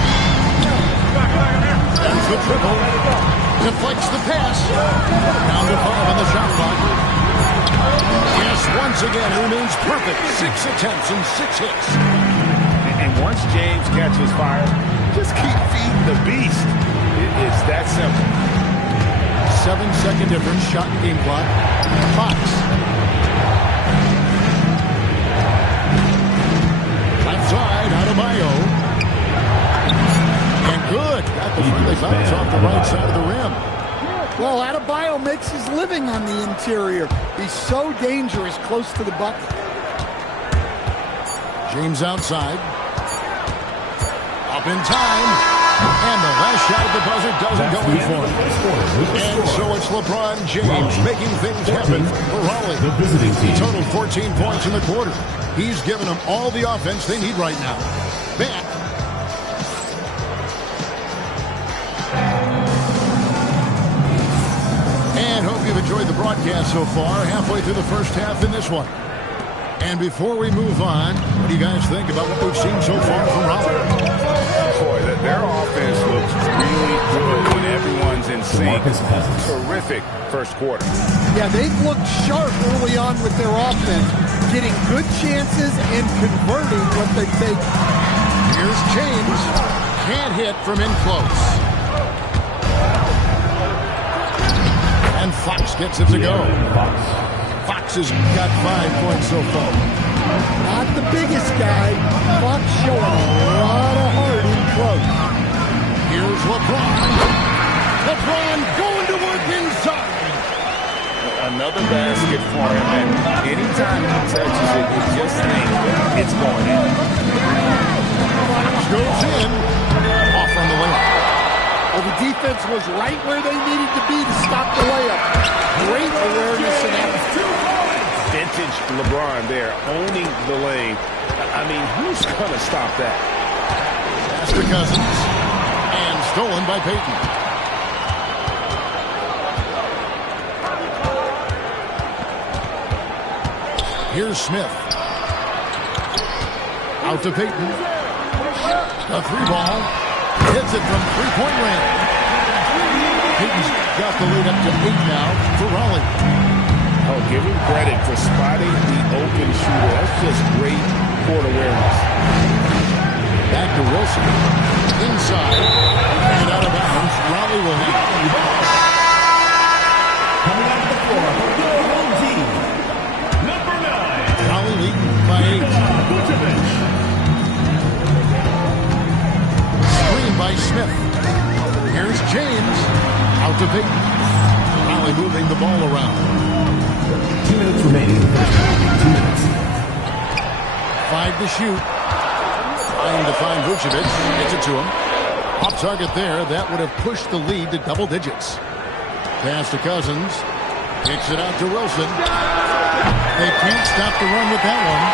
There's the triple. Deflects the pass. Down to 5 on the shot clock. Yes, once again, he remains perfect. 6 attempts and 6 hits. And once James catches fire, just keep feeding the beast. It's that simple. 7-second difference. Shot game clock. Fox. Left side, Adebayo. And good. Got the friendly bounce off the right side of the rim. Well, Adebayo makes his living on the interior. He's so dangerous close to the bucket. James outside. Up in time. And the last shot at the buzzer doesn't go in for him. And so it's LeBron James making things happen for Raleigh. The visiting team. He totaled 14 points in the quarter. He's given them all the offense they need right now. Back. And hope you've enjoyed the broadcast so far. Halfway through the first half in this one. And before we move on, what do you guys think about what we've seen so far from Raleigh? Boy, their offense looks really good when everyone's in sync. Terrific first quarter. Yeah, they've looked sharp early on with their offense, getting good chances and converting what they take. Here's James. Can't hit from in close. And Fox gets it to go. Fox has got 5 points so far. Not the biggest guy. Fox showing a lot of heart in close. Here's LeBron. LeBron going to work inside. Another basket for him, and anytime he touches it, it just thinks it's going in. Fox goes in. Off on the layup. Well, the defense was right where they needed to be to stop the layup. Great awareness and effort. Vintage LeBron there, owning the lane. I mean, who's going to stop that? Pass to Cousins. And stolen by Payton. Here's Smith. Out to Payton. A 3-ball. Hits it from three-point range. Payton's got the lead up to 8 now for Raleigh. Oh, give him credit for spotting the open shooter. That's just great court awareness. Back to Wilson. Inside. And out of bounds. Raleigh will have it. Coming out of the floor for the home team, number 9. Raleigh leading by 8. Screen by Smith. Here's James. Out to Payton. Raleigh moving the ball around. 2 minutes remaining in the first half. 2 minutes. 5 to shoot. Trying to find Vucevic. Gets it to him. Off target there. That would have pushed the lead to double digits. Pass to Cousins. Kicks it out to Wilson. They can't stop the run with that one.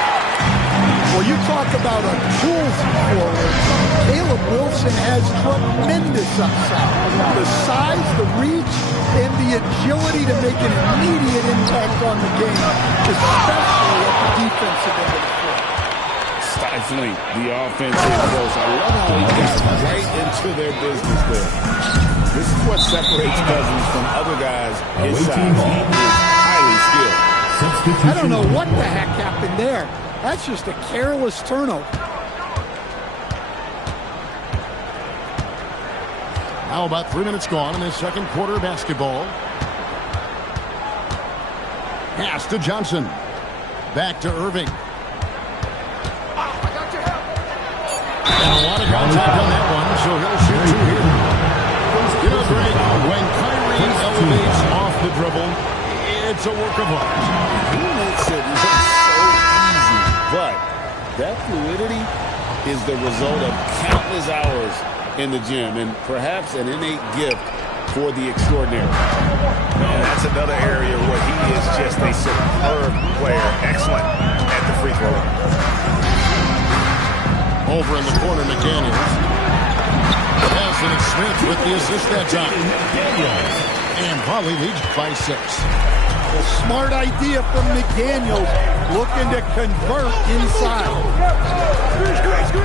Well, you talk about a tools forward. Caleb Wilson has tremendous upside. The size, the reach, and the agility to make an immediate impact on the game, especially at defensive end of the floor. Stifling the offense in close. I love how he got right into their business there. This is what separates Cousins from other guys his size. He is highly skilled. I don't know what the heck happened there. That's just a careless turnover. Now about 3 minutes gone in the second quarter of basketball. Pass to Johnson. Back to Irving. And a lot of contact on that one, so he'll shoot two here. You know, Greg, when Kyrie elevates off the dribble, it's a work of art. He makes it look so easy, but that fluidity is the result of countless hours in the gym and perhaps an innate gift for the extraordinary. And that's another area where he is just a superb player. Excellent at the free throw line. Over in the corner, McDaniels. Pass, and it's Smith with the assist that time. And probably leads by 6. A smart idea from McDaniels, looking to convert inside.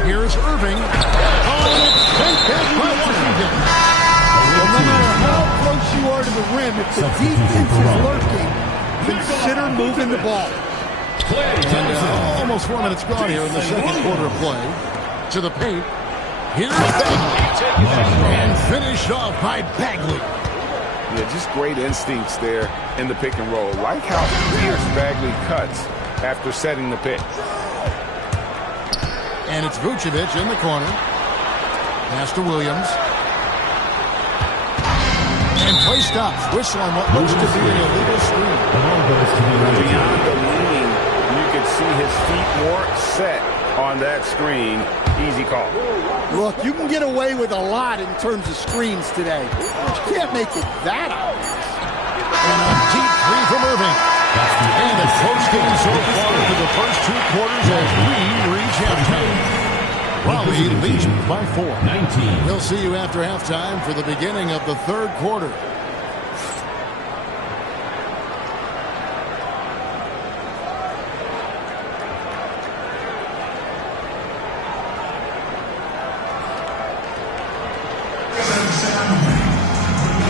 Here's Irving. Oh, and it's sent back by Washington. Well, no matter how close you are to the rim, if the defense is lurking, consider moving the ball. And almost 4 minutes gone here in the second quarter of play. To the paint. Here's Bagley. And finished off by Bagley. Yeah, just great instincts there in the pick and roll. Like how fierce Bagley cuts after setting the pick. And it's Vucevic in the corner. Pass to Williams. And play stops. Whistle on what looks to be an illegal screen. Beyond the leaning, you can see his feet more set on that screen. Easy call. Look, you can get away with a lot in terms of screens today. But you can't make it that obvious. And a deep three from Irving. And a close game so far for the first 2 quarters as we reach halftime. Raleigh leads by 4. 19. We'll see you after halftime for the beginning of the third quarter.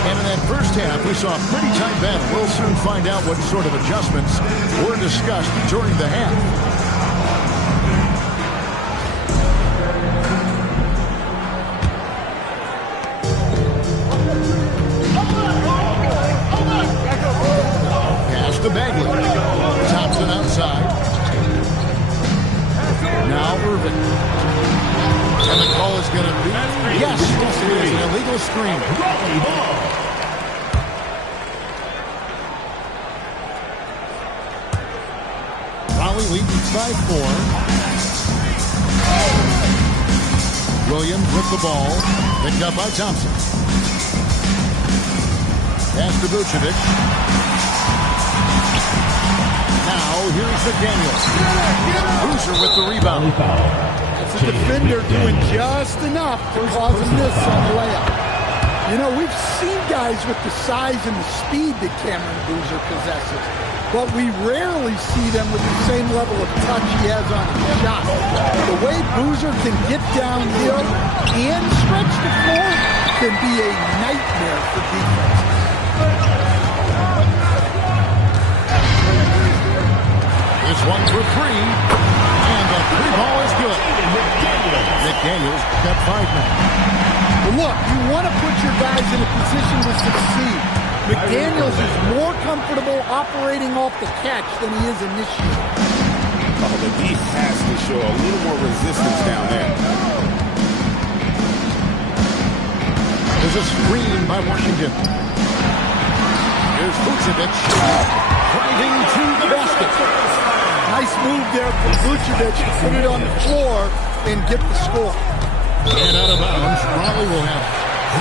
And in that first half, we saw a pretty tight battle. We'll soon find out what sort of adjustments were discussed during the half. Pass to Bagley. Thompson outside. Now Irving. And the call is going to be, yes, it is an illegal screen. Raleigh leads by 4. Williams with the ball, picked up by Thompson. Pass to Vucevic. Now here's McDaniels. Boozer with the rebound. It's a defender doing just enough to cause a miss on the layup. You know, we've seen guys with the size and the speed that Cameron Boozer possesses, but we rarely see them with the same level of touch he has on his shot. The way Boozer can get downhill and stretch the floor can be a nightmare for defense. This one for 3, and the 3 ball is good. McDaniels got 5 men. Well, look, you want to put your guys in a position to succeed. McDaniels is more comfortable operating off the catch than he is initiating. Oh, the D has to show a little more resistance down there. There's a screen by Washington. Here's Vucevic driving to the basket. Nice move there from Vucevic to put it on the floor and get the score. And out of bounds, Raleigh will have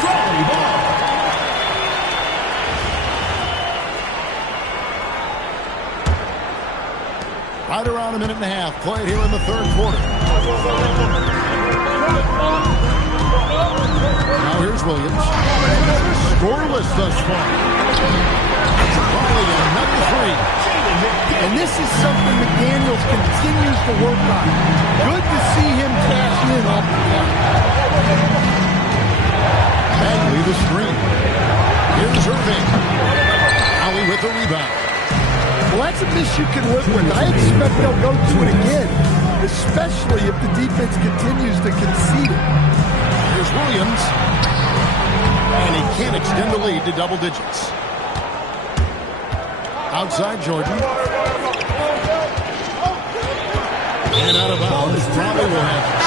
Raleigh ball. right around a minute and a half played here in the third quarter. Now here's Williams. Scoreless thus far. Raleigh another 3. And this is something McDaniels continues to work on. Good to see him cash in off the top. Bagley the screen. Here's Irving. Ali with the rebound. Well, that's a miss you can live with. I expect they'll go to it again, especially if the defense continues to concede it. Here's Williams. And he can't extend the lead to double digits. Outside Jordan. And out of bounds, Raleigh will have it.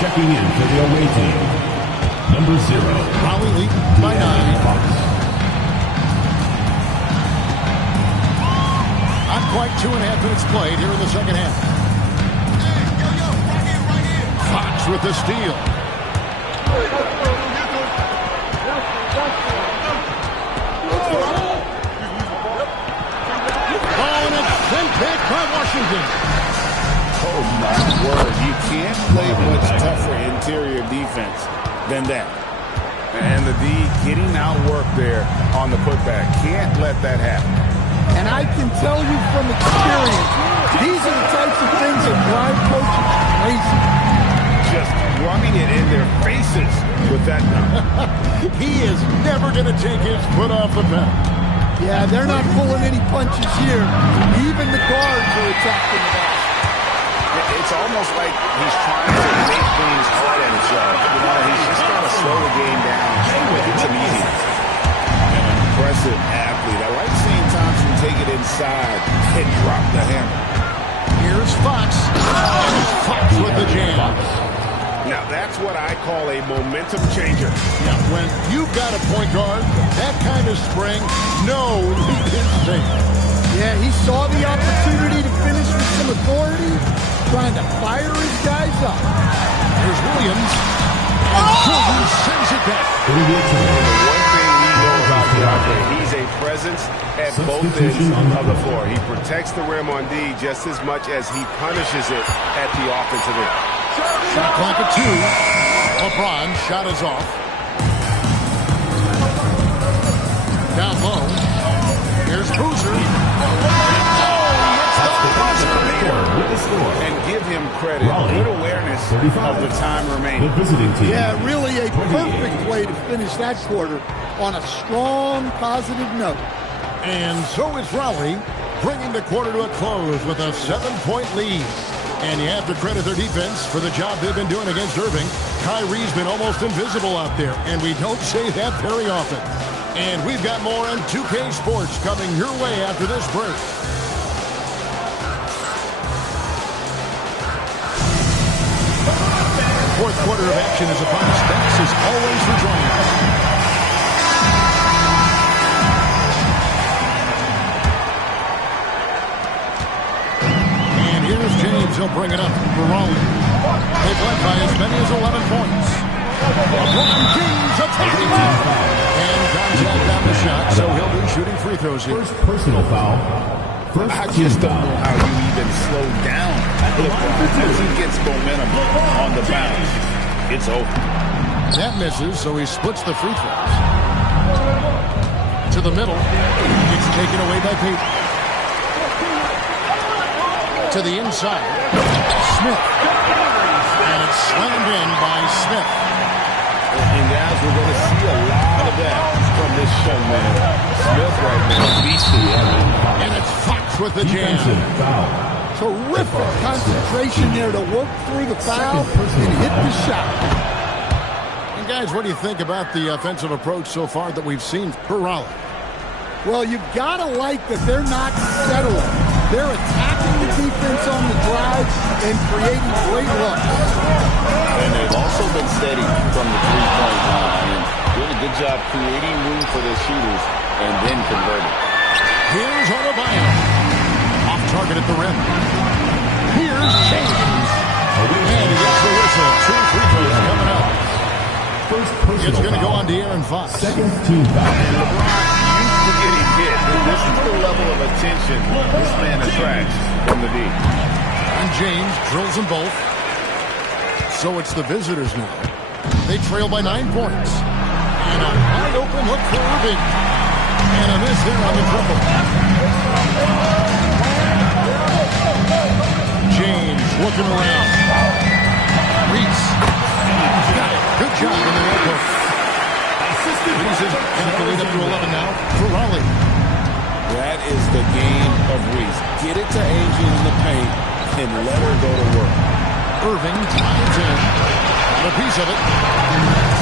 Checking in for the away team, number 0. Raleigh leading by 9. Not quite 2.5 minutes played here in the second half. Fox with the steal. Oh, and it's been picked by Washington. Oh, my word. You can't play much tougher interior defense than that. And the D getting outworked there on the putback. Can't let that happen. And I can tell you from experience, these are the types of things that drive coaches crazy. Just running it in their faces with that number. He is never going to take his foot off the pedal. Yeah, they're not pulling any punches here. Even the guards are attacking the ball. It's almost like he's trying to make things hard on himself. You know, he's just got to slow the game down and make it some easy. An impressive athlete. I like seeing Thompson take it inside and drop the hammer. Here's Fox. And Fox with the jam. Now, that's what I call a momentum changer. Now, when you've got a point guard, that kind of spring, no lead is safe. Yeah, he saw the opportunity to finish with some authority, trying to fire his guys up. Here's Williams. And Jordan sends it back. The one thing we know about DeAndre, he's a presence at both ends of the floor. He protects the rim on D just as much as he punishes it at the offensive end. Shot clock at 2. LeBron shot is off. Down low. Here's Boozer. And give him credit. Good awareness of the time remaining. Yeah, really a perfect way to finish that quarter on a strong, positive note. And so it's Raleigh bringing the quarter to a close with a 7-point lead. And you have to credit their defense for the job they've been doing against Irving. Kyrie's been almost invisible out there, and we don't say that very often. And we've got more on 2K Sports coming your way after this break. Fourth quarter of action is upon us. Thanks as always for joining us. And here's James. He'll bring it up for Raleigh. They've led by as many as 11 points. LeBron James attacking him. And contact on the shot, so he'll be shooting free throws here. First personal foul. I just don't know how you even slow down LeBron as he gets momentum on the bounce. It's over. That misses, so he splits the free throws. To the middle. It's taken away by Payton. To the inside. Smith. And it's slammed in by Smith. And guys, we're going to see a lot of that from this young man. Smith right now, beastly. And it's Fox with the jam. Terrific concentration there to work through the foul and hit the shot. And guys, what do you think about the offensive approach so far that we've seen for Raleigh? Well, you've got to like that they're not settling. They're attacking the defense on the drive and creating great looks. And they've also been steady from the three-point line and doing a good job creating room for their shooters and then converting. Here's Adebayo. Off target at the rim. Here's James. And he gets the whistle. 2 free throws coming up. It's going to go on to Aaron Fox. Second team foul. And LeBron used to getting hit. This is the level of attention this man attracts from the D. And James drills them both. So it's the visitors now. They trail by 9 points. And a wide open look for Irving. And a miss there on the triple. James looking around. Reese. Got it. Good job in the elbow. Reese is going to lead up to 11 now for Raleigh. That is the game of Reese. Get it to Angel in the paint and let her go to work. Irving ties in. Got a piece of it.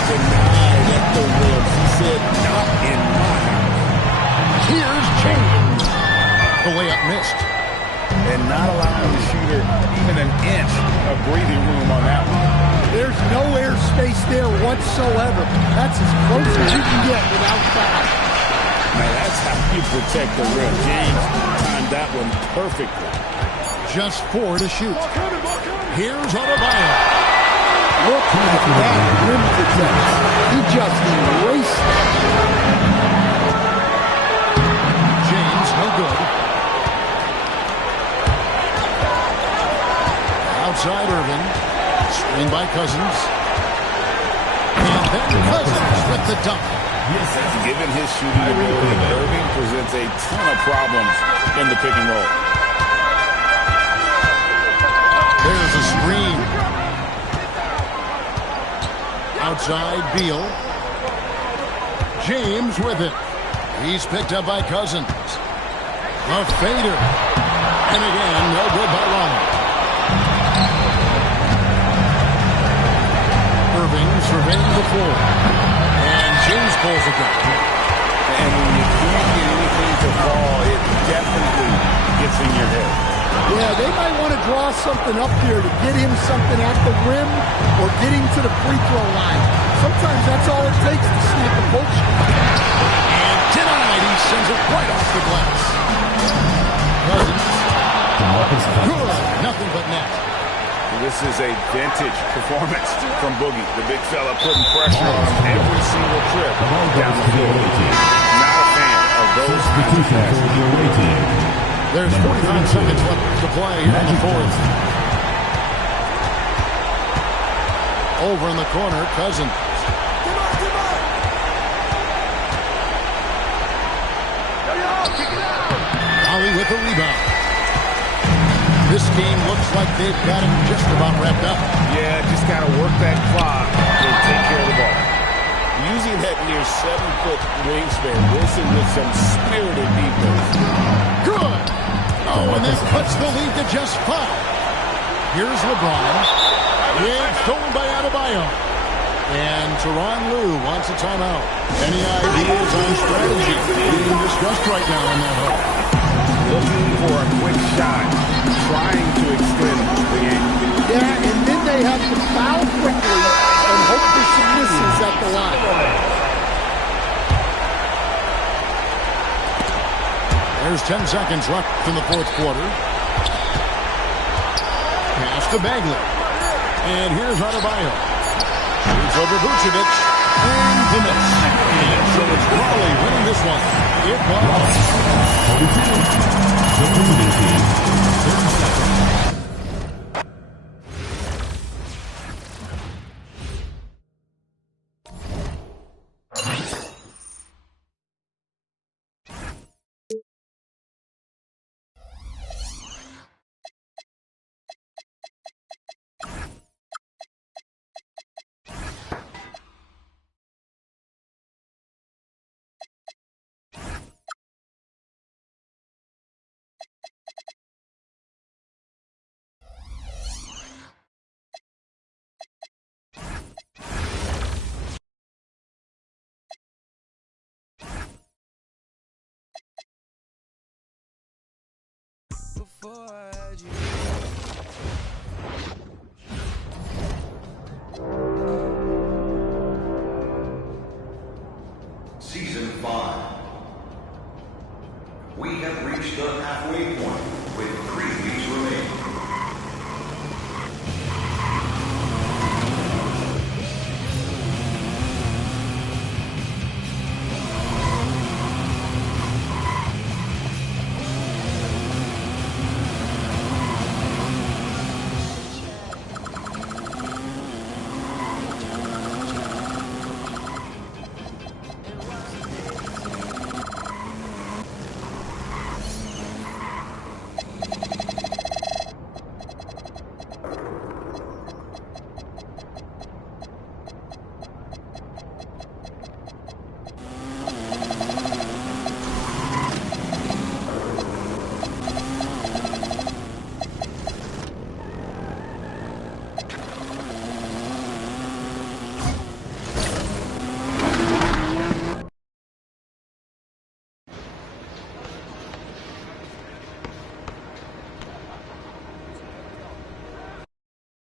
Denied at the rim. He said, not in my house. Here's James. The layup missed. And not allowing the shooter even an inch of breathing room on that one. There's no airspace there whatsoever. That's as close as you can get without foul. Now that's how you protect the rim. James timed that one perfectly. Just 4 to shoot. Here's Adebayo. Look at that rim protection. He just erased it. James, no good. Outside Irving. Screen by Cousins. And then Cousins with the dunk. Given his shooting ability, Irving presents a ton of problems in the pick and roll. There's a screen. Outside Beal. James with it. He's picked up by Cousins. A fader. And again, no good by Ronald. Irving surveying the floor. And James pulls it down. And when you can't get anything to fall, it definitely gets in your head. Yeah, they might want to draw something up here to get him something at the rim or get him to the free throw line. Sometimes that's all it takes to snap a poach. And denied. He sends it right off the glass. Cousins. Good. Nothing but net. This is a vintage performance from Boogie. The big fella putting pressure on him every single trip down the field. Not a fan of those kinds of passes. There's 45 seconds left to play here in the fourth. Over in the corner, Cousins. Raleigh with the rebound. This game looks like they've got it just about wrapped up. Yeah, just got to work that clock and take care of the ball. Using that near 7-foot wingspan, Wilson with some spirited defense. Good. Oh, and that cuts the lead to just 5. Here's LeBron. It's stolen by Adebayo. And Tyronn Lue wants a timeout. Any ideas on strategy being discussed right now in that hole? Looking for a quick shot, trying to extend the game. Yeah, and then they have to foul quickly and hope for some misses at the line. There's 10 seconds left in the fourth quarter. Pass to Bagley. And here's Adebayo. Shoots over Vucevic. And the miss. And so it's Raleigh winning this one. It was. Season 5. We have reached the halfway point.